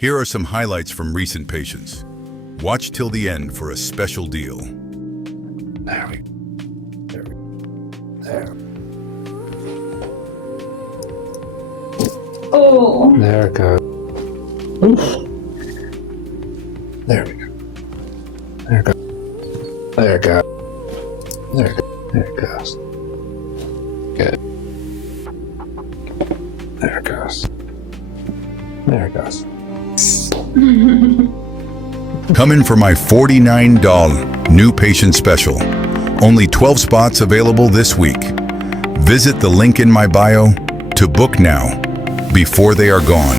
Here are some highlights from recent patients. Watch till the end for a special deal. There we go. There. Oh. There it goes. Oof. There we go. There it goes. There it goes. There it goes. There it goes. Good. There it goes. There it goes. Come in for my $49 new patient special. Only 12 spots available this week. Visit the link in my bio to book now before they are gone.